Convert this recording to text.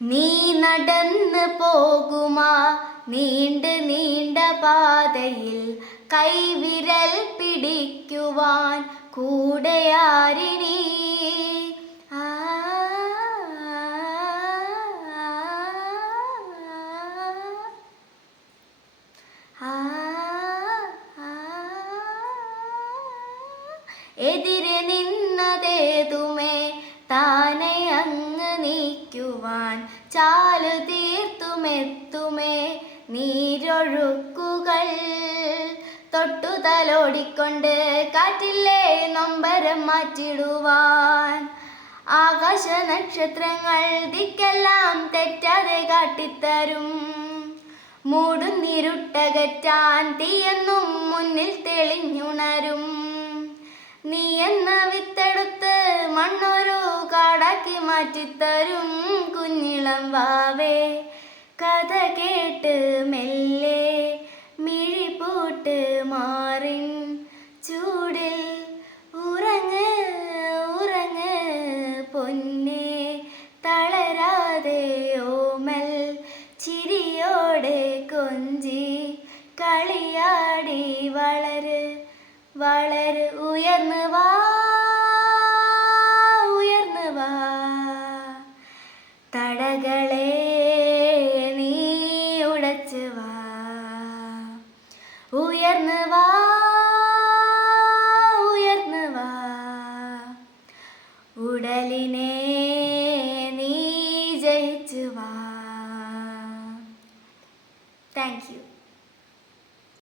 നീ നടന്ന് പോകുമാ നീണ്ട് നീണ്ട പാതയിൽ കൈവിരൽ പിടിക്കുവാൻ കൂടെയാരിനി. എതിരെ നിന്നതേതുമേ താനെ അങ്ങ് നീക്കുവാൻ ചാലു തീർത്തുമെത്തുമേ നീരൊഴുക്കുകൾ. തൊട്ടു തലോടിക്കൊണ്ട് കാറ്റില്ലേ നൊമ്പരം മാറ്റിടുവാൻ ആകാശ നക്ഷത്രങ്ങൾ ദിക്കെല്ലാം തെറ്റാതെ കാട്ടിത്തരും. മൂടുന്നിരുട്ടകറ്റാൻ തീയെന്നും മുന്നിൽ തെളിഞ്ഞുണരും. നീ എന്ന വിത്തെടുത്ത് മണ്ണൊരു കാടാക്കി മാറ്റിത്തരും കുഞ്ഞിളം വാവേ. കഥ കേട്ട് മെല്ലെ മിഴിപൂട്ട് മാറിൻ ചൂടിൽ ഉറങ്ങ് ഉറങ്ങ് പൊന്നേ. തളരാതെ ഓമൽ ചിരിയോടെ കൊഞ്ചി കളിയാടി വളരെ.